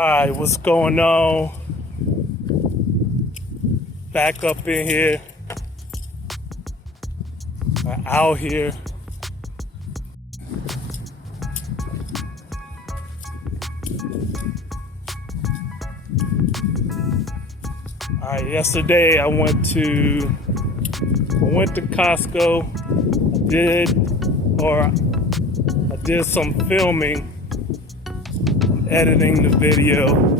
Alright, what's going on? Back up in here. Out here. Alright, yesterday I went to Costco. I did some filming, editing the video.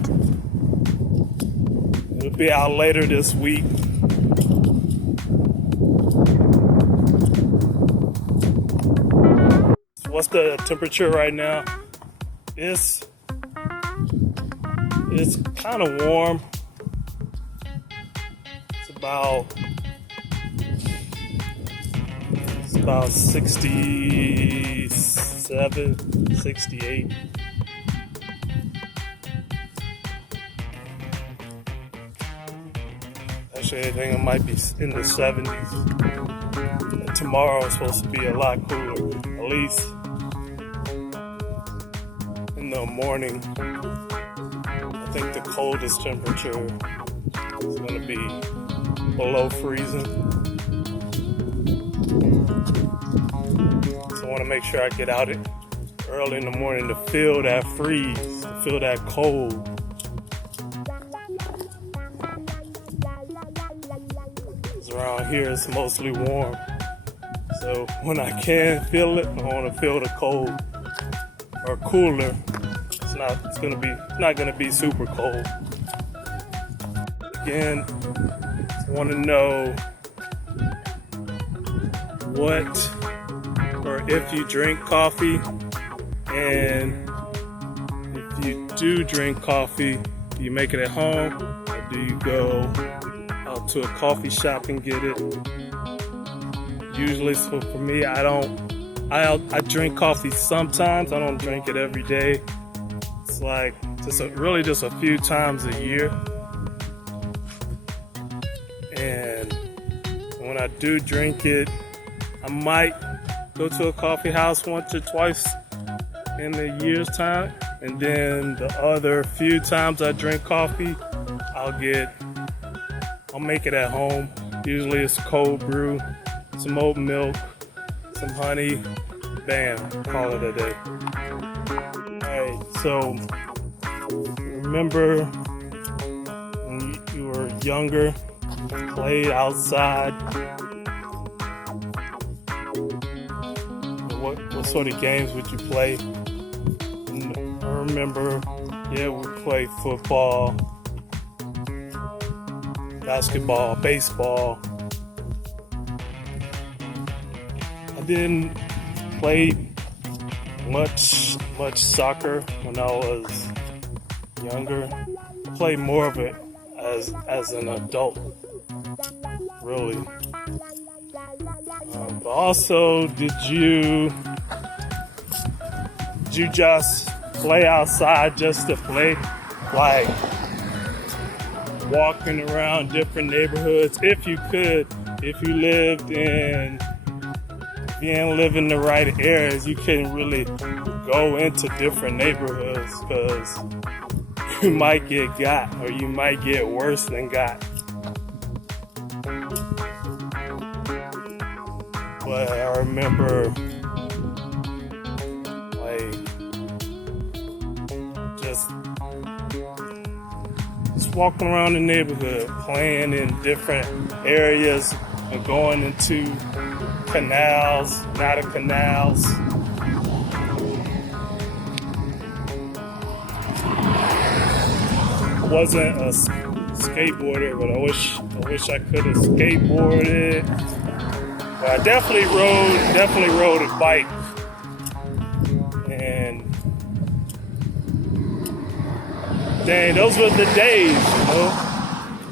It'll be out later this week. So what's the temperature right now? It's kind of warm. It's about 67, 68. Actually, I think it might be in the 70s. And tomorrow is supposed to be a lot cooler, at least in the morning. I think the coldest temperature is going to be below freezing. So I want to make sure I get out early in the morning to feel that freeze, to feel that cold. Around here it's mostly warm, so when I can feel it, I want to feel the cold or cooler. It's not gonna be super cold. Again, I want to know what or if you drink coffee, and if you do drink coffee, do you make it at home or do you go out to a coffee shop and get it? Usually, so for me, I drink coffee sometimes. I don't drink it every day. It's like really just a few times a year. And when I do drink it, I might go to a coffee house once or twice in a year's time. And then the other few times I drink coffee, I'll make it at home. Usually it's cold brew, some oat milk, some honey, bam, call it a day. Alright, so remember when you were younger, played outside? What sort of games would you play? I remember, we played football, basketball, baseball. I didn't play much soccer when I was younger. I played more of it as an adult, really. But also, did you just play outside just to play, like walking around different neighborhoods? If you could, if you didn't live in the right areas, you couldn't really go into different neighborhoods because you might get got, or you might get worse than got. But I remember, like, just walking around the neighborhood, playing in different areas, and going into canals, not a canals. I wasn't a skateboarder, but I wish I could have skateboarded. But I definitely rode a bike. And dang, those were the days, you know?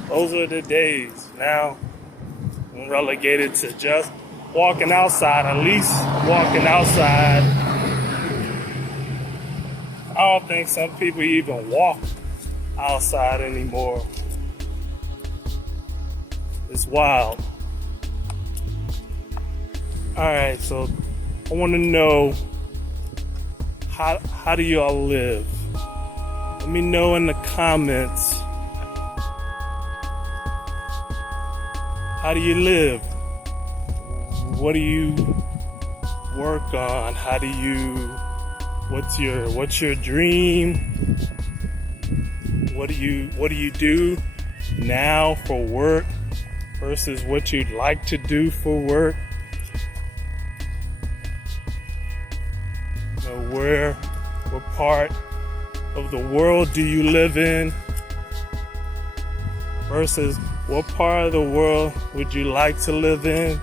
Those were the days. Now I'm relegated to just walking outside, at least walking outside. I don't think some people even walk outside anymore. It's wild. Alright, so I want to know, how do y'all live? Let me know in the comments. How do you live? What do you work on? What's your dream? What do you do now for work versus what you'd like to do for work? You know, what part of the world do you live in versus what part of the world would you like to live in?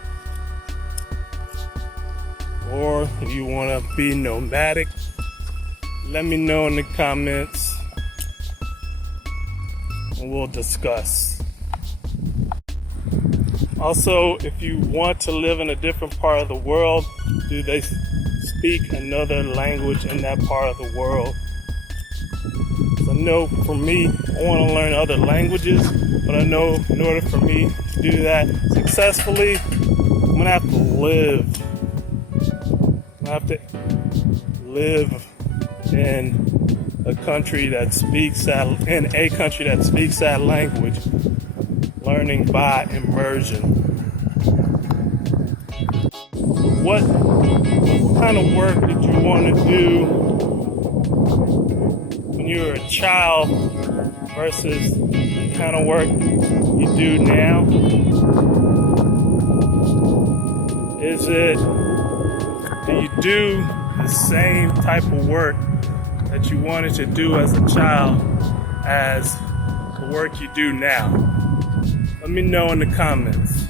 Or if you want to be nomadic, let me know in the comments and we'll discuss. Also, if you want to live in a different part of the world, do they speak another language in that part of the world? So I know for me, I want to learn other languages, but I know in order for me to do that successfully, I'm going to have to live. I have to live in a country that speaks that language, learning by immersion. What kind of work did you want to do when you were a child versus the kind of work you do now? Do you do the same type of work that you wanted to do as a child as the work you do now? Let me know in the comments.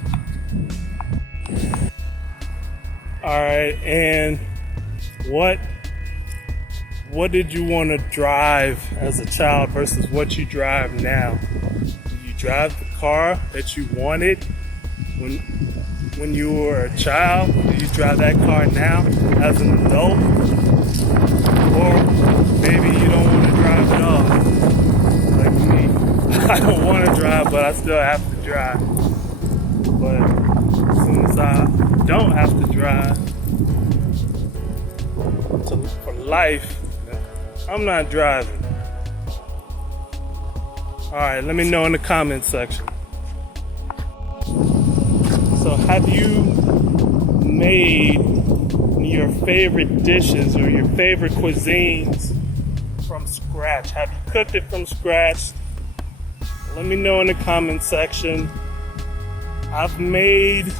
Alright, and what did you want to drive as a child versus what you drive now? Did you drive the car that you wanted when you were a child? Do you drive that car now as an adult? Or maybe you don't want to drive at all, like me. I don't want to drive, but I still have to drive. But as soon as I don't have to drive for life, I'm not driving. Alright, let me know in the comments section. So have you made your favorite dishes or your favorite cuisines from scratch? Have you cooked it from scratch? Let me know in the comment section. I've made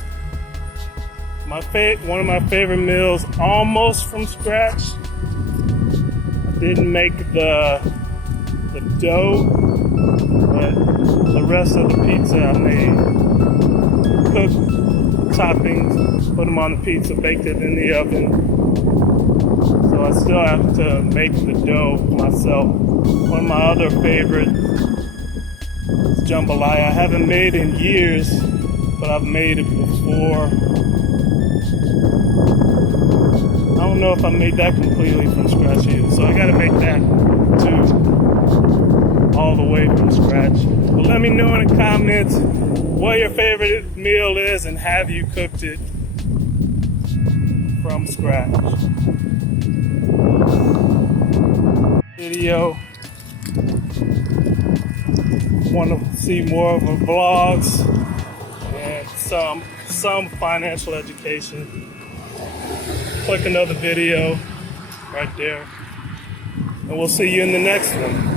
one of my favorite meals almost from scratch. I didn't make the dough, but the rest of the pizza I made. Cooked toppings, put them on the pizza, baked it in the oven. So I still have to make the dough myself. One of my other favorites is jambalaya. I haven't made it in years, but I've made it before. I don't know if I made that completely from scratch either, so I gotta make that too, all the way from scratch. But let me know in the comments what your favorite meal is and have you cooked it from scratch. Video. Want to see more of my vlogs and some financial education. Click another video right there, and we'll see you in the next one.